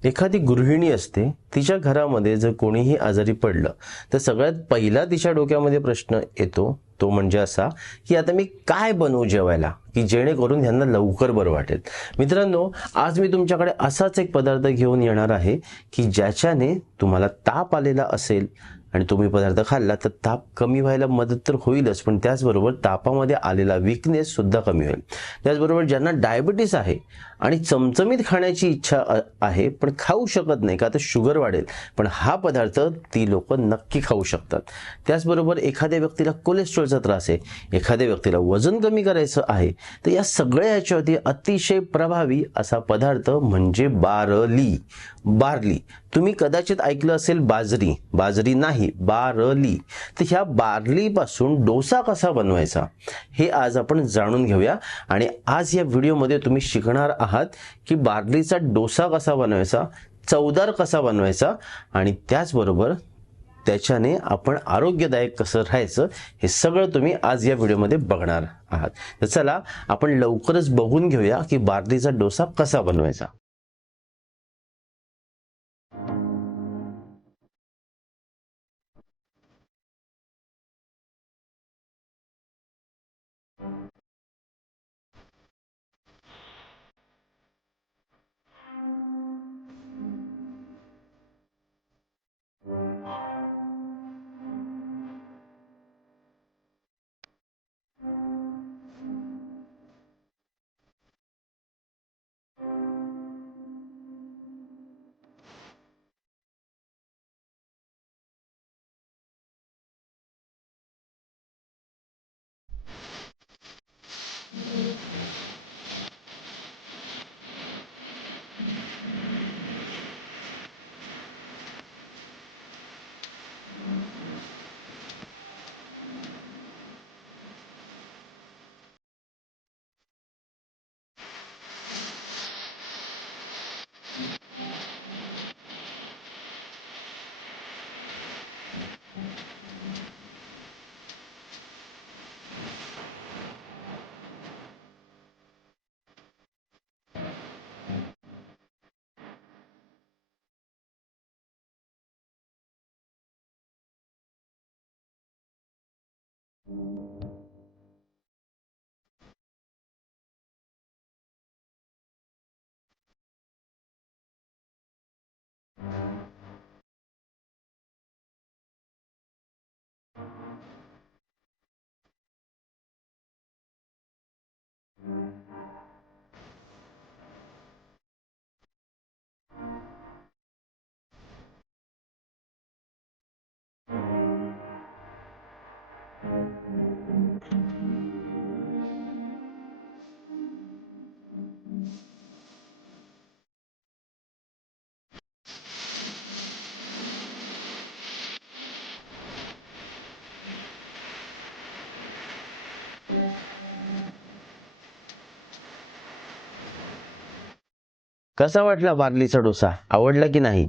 एखादी गृहिणी असते, तिच्या घरामध्ये जर कोणीही आजारी पडलं तर सगळ्यात पहिला तिच्या डोक्यामध्ये प्रश्न येतो तो म्हणजे असा की आता मी काय बनवू जेवायला की जेणेकरून ह्यांना लवकर बरं वाटेल. मित्रांनो, आज मी तुमच्याकडे असाच एक पदार्थ घेऊन येणार आहे की ज्याच्याने तुम्हाला ताप आलेला असेल आणि तुम्ही पदार्थ खाल्ला तर ताप कमी व्हायला मदत तर होईलच, पण त्याचबरोबर तापामध्ये आलेला वीकनेस सुद्धा कमी होईल. त्याचबरोबर ज्यांना डायबिटीस आहे आणि चमचमीत खाण्याची इच्छा आहे पण खाऊ शकत नाही का तर शुगर वाढेल, पण हा पदार्थ ती लोक नक्की खाऊ शकतात. त्याचबरोबर एखाद्या व्यक्तीला कोलेस्ट्रॉलचा त्रास आहे, एखाद्या व्यक्तीला वजन कमी करायचं आहे, तर या सगळ्या याच्यावरती अतिशय प्रभावी असा पदार्थ म्हणजे बार्ली. तुम्ही कदाचित ऐकलं असेल बाजरी नाही, बार्ली. तर ह्या बार्ली पासून डोसा कसा बनवायचा हे आज आपण जाणून घेऊया. आणि आज या व्हिडिओमध्ये तुम्ही शिकणार आहात की बार्लीचा डोसा कसा बनवायचा, चवदार कसा बनवायचा आणि त्याचबरोबर त्याच्याने आपण आरोग्यदायक कसं राहायचं हे सगळं तुम्ही आज या व्हिडिओमध्ये बघणार आहात. तर चला आपण लवकरच बघून घेऊया की बार्लीचा डोसा कसा बनवायचा. कसा वाटला बार्लीचा डोसा? आवडला की नाही?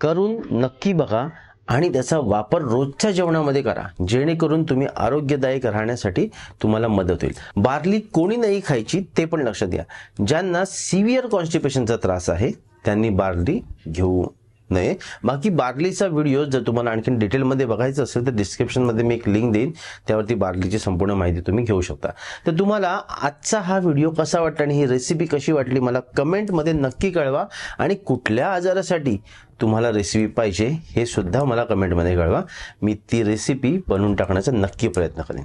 करून नक्की बघा आणि त्याचा वापर रोजच्या जेवणामध्ये करा जेणेकरून तुम्ही आरोग्यदायक राहण्यासाठी तुम्हाला मदत होईल. बार्ली कोणी नाही खायची ते पण लक्षात घ्या. ज्यांना सिव्हिअर कॉन्स्टिपेशनचा त्रास आहे त्यांनी बार्ली घेऊ नये. बाकी बार्लीचा व्हिडिओ जर तुम्हाला आणखीन डिटेलमध्ये बघायचं असेल तर डिस्क्रिप्शनमध्ये मी एक लिंक देईन, त्यावरती बार्लीची संपूर्ण माहिती तुम्ही घेऊ शकता. तर तुम्हाला आजचा हा व्हिडिओ कसा वाटला आणि ही रेसिपी कशी वाटली मला कमेंटमध्ये नक्की कळवा. आणि कुठल्या आजारासाठी तुम्हाला रेसिपी पाहिजे हे सुद्धा मला कमेंटमध्ये कळवा. मी ती रेसिपी बनवून टाकण्याचा नक्की प्रयत्न करेन.